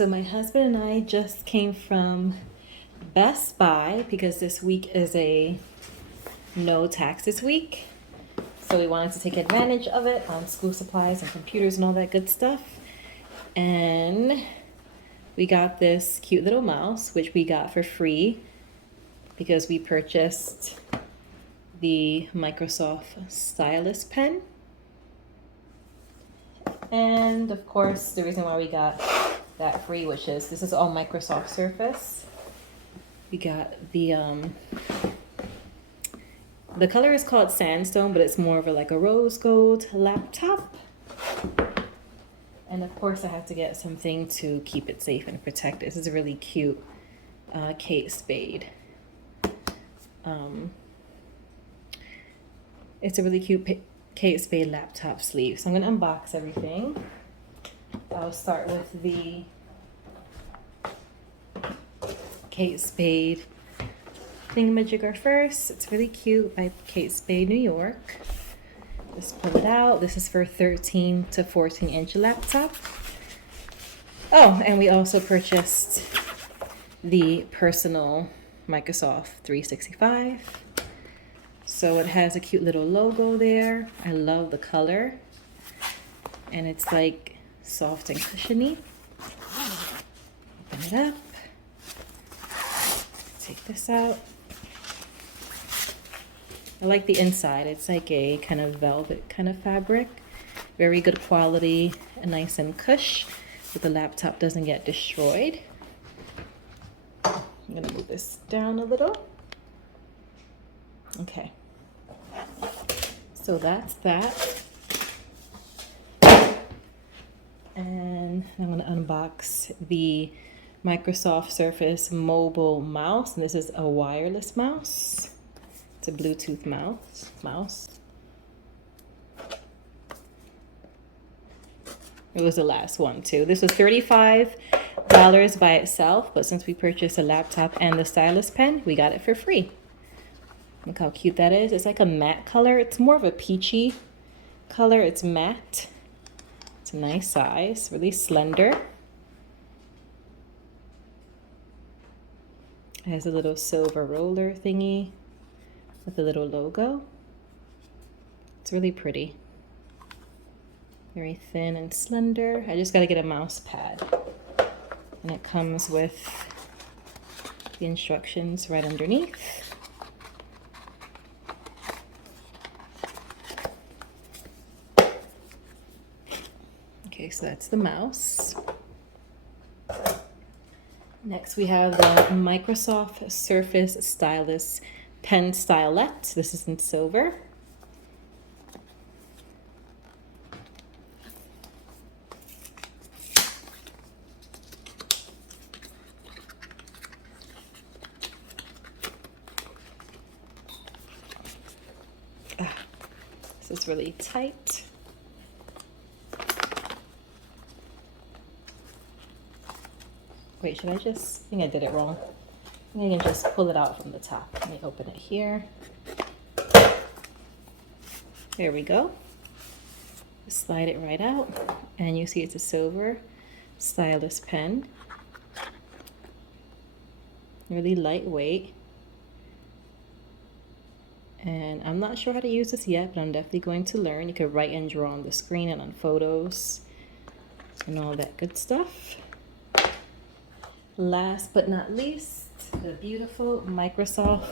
So my husband and I just came from Best Buy because this week is a no taxes week. So we wanted to take advantage of it on school supplies and computers and all that good stuff. And we got this cute little mouse, which we got for free because we purchased the Microsoft Stylus pen. And of course, the reason why we got that free, which is this is all Microsoft Surface. We got the color is called Sandstone, but it's more of like a rose gold laptop. And of course, I have to get something to keep it safe and protect it. This is a really cute Kate Spade. It's a really cute Kate Spade laptop sleeve. So I'm gonna unbox everything. I'll start with the Kate Spade thingamajigger first. It's really cute by Kate Spade, New York. Just pull it out. This is for 13 to 14 inch laptop. Oh, and we also purchased the personal Microsoft 365. So it has a cute little logo there. I love the color. And it's like soft and cushiony. Open it up. Take this out. I like the inside. It's like a kind of velvet kind of fabric. Very good quality and nice and cush, but the laptop doesn't get destroyed. I'm gonna move this down a little. Okay. So that's that. And I'm gonna unbox the Microsoft Surface mobile mouse. And this is a wireless mouse. It's a Bluetooth mouse. It was the last one too. This was $35 by itself, but since we purchased a laptop and the stylus pen, we got it for free. Look how cute that is. It's like a matte color. It's more of a peachy color. It's matte. It's a nice size, really slender. It has a little silver roller thingy with a little logo. It's really pretty. Very thin and slender. I just got to get a mouse pad. And it comes with the instructions right underneath. Okay, so that's the mouse. Next we have the Microsoft Surface Stylus Pen Stylet. This is in silver. This is really tight. Wait, should I just, I think I did it wrong. I think I can just pull it out from the top. Let me open it here. There we go. Just slide it right out. And you see it's a silver stylus pen. Really lightweight. And I'm not sure how to use this yet, but I'm definitely going to learn. You can write and draw on the screen and on photos and all that good stuff. Last but not least, the beautiful Microsoft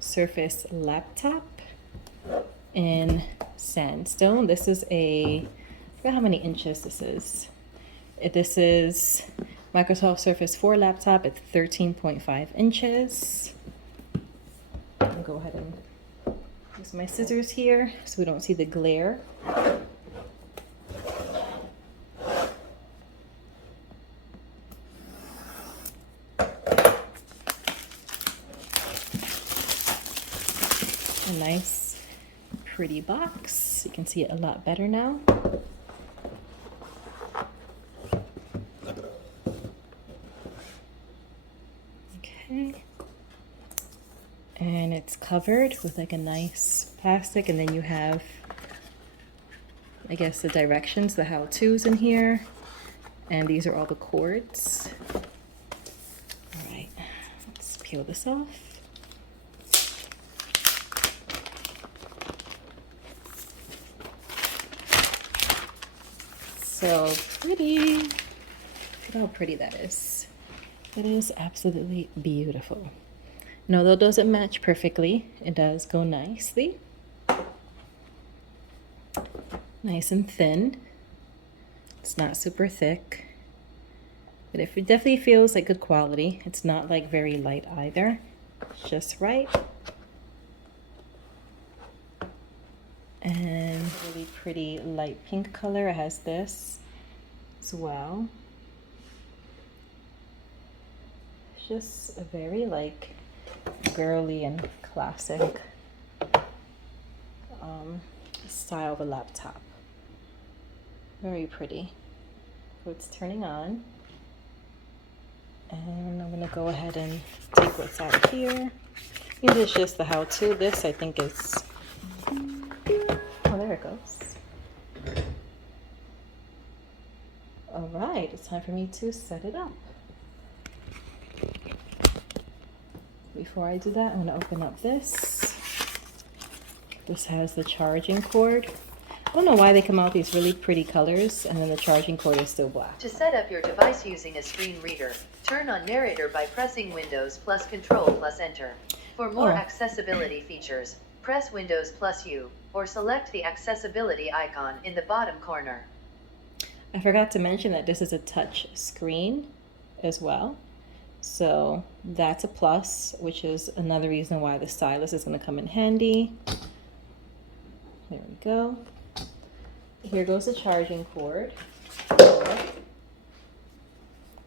Surface laptop in sandstone. This is I forgot how many inches this is. This is Microsoft Surface 4 laptop. It's 13.5 inches. I'll go ahead and use my scissors here so we don't see the glare. A nice pretty box. You can see it a lot better now. Okay. And it's covered with like a nice plastic, and then you have, I guess, the directions, the how-tos in here. And these are all the cords. All right, let's peel this off. So pretty. Look at how pretty that is. It is absolutely beautiful. And although it doesn't match perfectly, it does go nicely. Nice and thin. It's not super thick, but it definitely feels like good quality. It's not like very light either. It's just right. And really pretty light pink color. It has this as well. It's just a very like girly and classic style of a laptop. Very pretty. So it's turning on. And I'm gonna go ahead and take what's out here. This is just the how-to. This I think is, oh, there it goes. All right, it's time for me to set it up. Before I do that, I'm gonna open up this. This has the charging cord. I don't know why they come out these really pretty colors and then the charging cord is still black. To set up your device using a screen reader, turn on narrator by pressing Windows plus Control plus Enter. For more accessibility features, press Windows plus U or select the accessibility icon in the bottom corner. I forgot to mention that this is a touch screen as well. So that's a plus, which is another reason why the stylus is going to come in handy. There we go. Here goes the charging cord.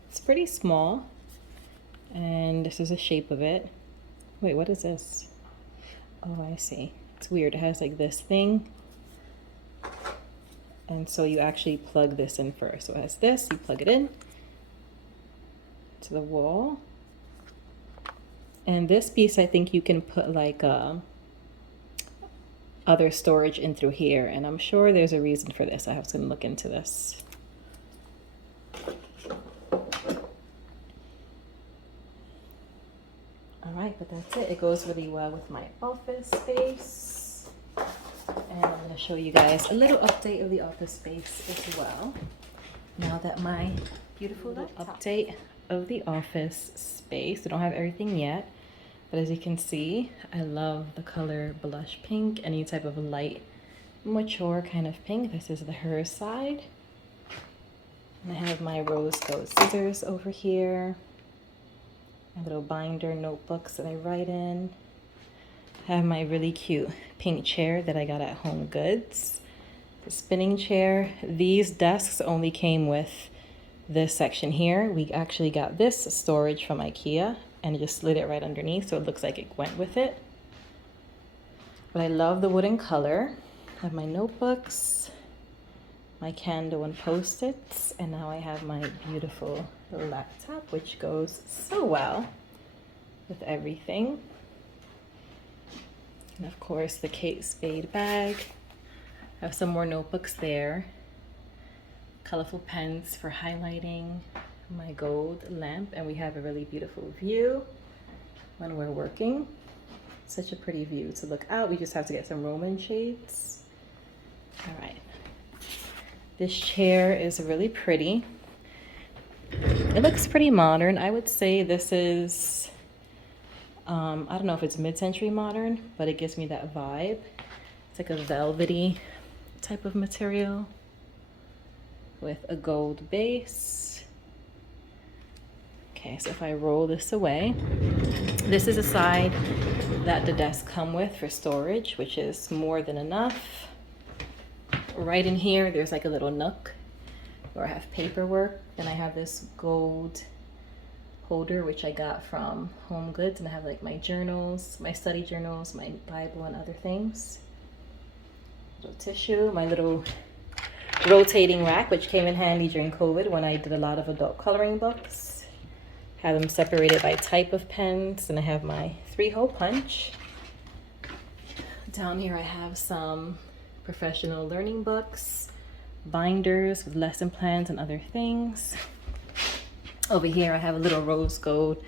It's pretty small, and this is the shape of it. Wait, what is this? Oh, I see. It's weird. It has like this thing, and so you actually plug this in first. So it has this, you plug it in to the wall. And this piece, I think you can put like other storage in through here, and I'm sure there's a reason for this. I was going to look into this. All right, but that's it. It goes really well with my office space. And I'm going to show you guys a little update of the office space as well. Now that my beautiful update of the office space. I don't have everything yet, but as you can see, I love the color blush pink, any type of light, mature kind of pink. This is the her side. And I have my Rosegold scissors over here, my little binder notebooks that I write in. I have my really cute pink chair that I got at Home Goods. The spinning chair. These desks only came with this section here. We actually got this storage from IKEA and just slid it right underneath, so it looks like it went with it. But I love the wooden color. I have my notebooks, my candle and post-its, and now I have my beautiful laptop, which goes so well with everything. And of course the Kate Spade bag. I have some more notebooks there. Colorful pens for highlighting, my gold lamp, and we have a really beautiful view when we're working. Such a pretty view to look out. We just have to get some Roman shades. All right. This chair is really pretty. It looks pretty modern. I would say this is, I don't know if it's mid-century modern, but it gives me that vibe. It's like a velvety type of material with a gold base. Okay, so if I roll this away, this is a side that the desks come with for storage, which is more than enough. Right in here, there's like a little nook where I have paperwork. Then I have this gold holder, which I got from Home Goods, and I have like my journals, my study journals, my Bible, and other things. Little tissue, my little rotating rack, which came in handy during COVID when I did a lot of adult coloring books. Have them separated by type of pens, and I have my 3-hole punch. Down here I have some professional learning books, binders with lesson plans and other things. Over here I have a little rose gold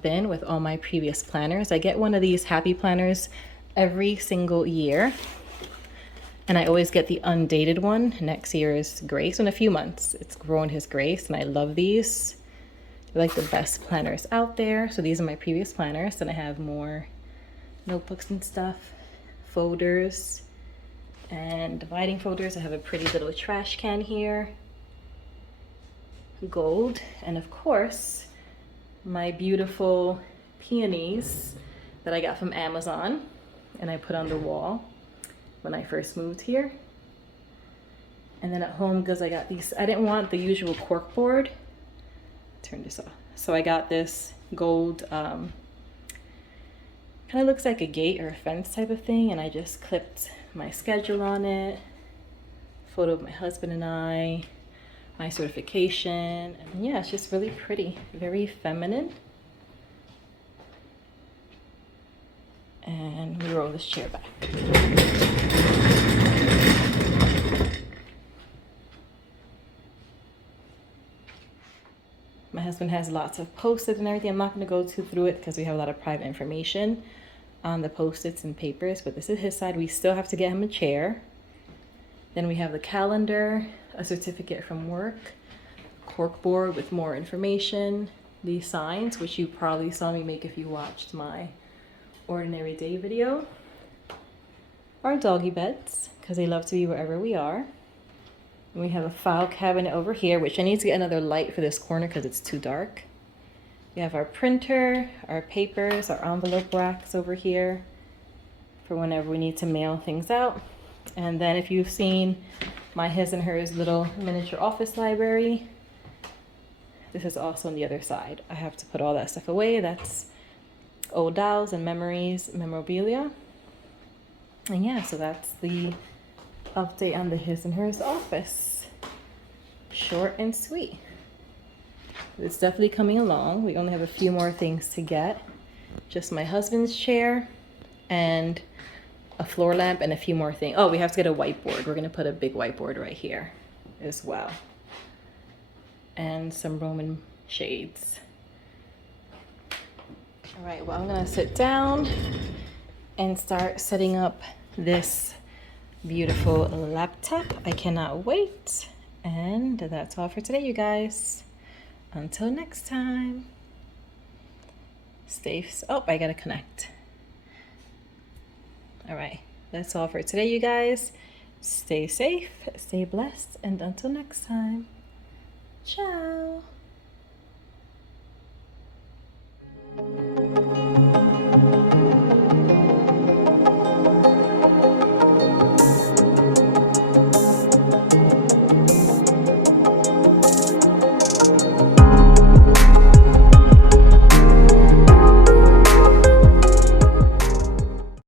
bin with all my previous planners. I get one of these happy planners every single year, and I always get the undated one. Next year's Grace, in a few months it's Growing His Grace, and I love these. They're like the best planners out there. So these are my previous planners. Then I have more notebooks and stuff, folders and dividing folders. I have a pretty little trash can here, gold, and of course my beautiful peonies that I got from Amazon and I put on the wall when I first moved here. And then at home, because I got these, I didn't want the usual cork board. Turn this off. So I got this gold, kind of looks like a gate or a fence type of thing, and I just clipped my schedule on it, photo of my husband and I, my certification, and yeah, it's just really pretty, very feminine. And we roll this chair back. My husband has lots of post-its and everything. I'm not going to go through it because we have a lot of private information on the post-its and papers, but this is his side. We still have to get him a chair. Then we have the calendar, a certificate from work, cork board with more information, these signs, which you probably saw me make if you watched my ordinary day video, our doggy beds, because they love to be wherever we are. And we have a file cabinet over here, which I need to get another light for this corner because it's too dark. We have our printer, our papers, our envelope racks over here for whenever we need to mail things out. And then if you've seen my his and hers little miniature office library, this is also on the other side. I have to put all that stuff away. That's old dolls and memories, memorabilia. And yeah, so that's the update on the his and hers office. Short and sweet. It's definitely coming along. We only have a few more things to get. Just my husband's chair and a floor lamp and a few more things. Oh, we have to get a whiteboard. We're gonna put a big whiteboard right here as well. And some Roman shades. All right, well, I'm gonna sit down and start setting up this beautiful laptop. I cannot wait. And that's all for today, you guys. Until next time. Oh, I gotta connect. All right, that's all for today, you guys. Stay safe, stay blessed, and until next time. Ciao.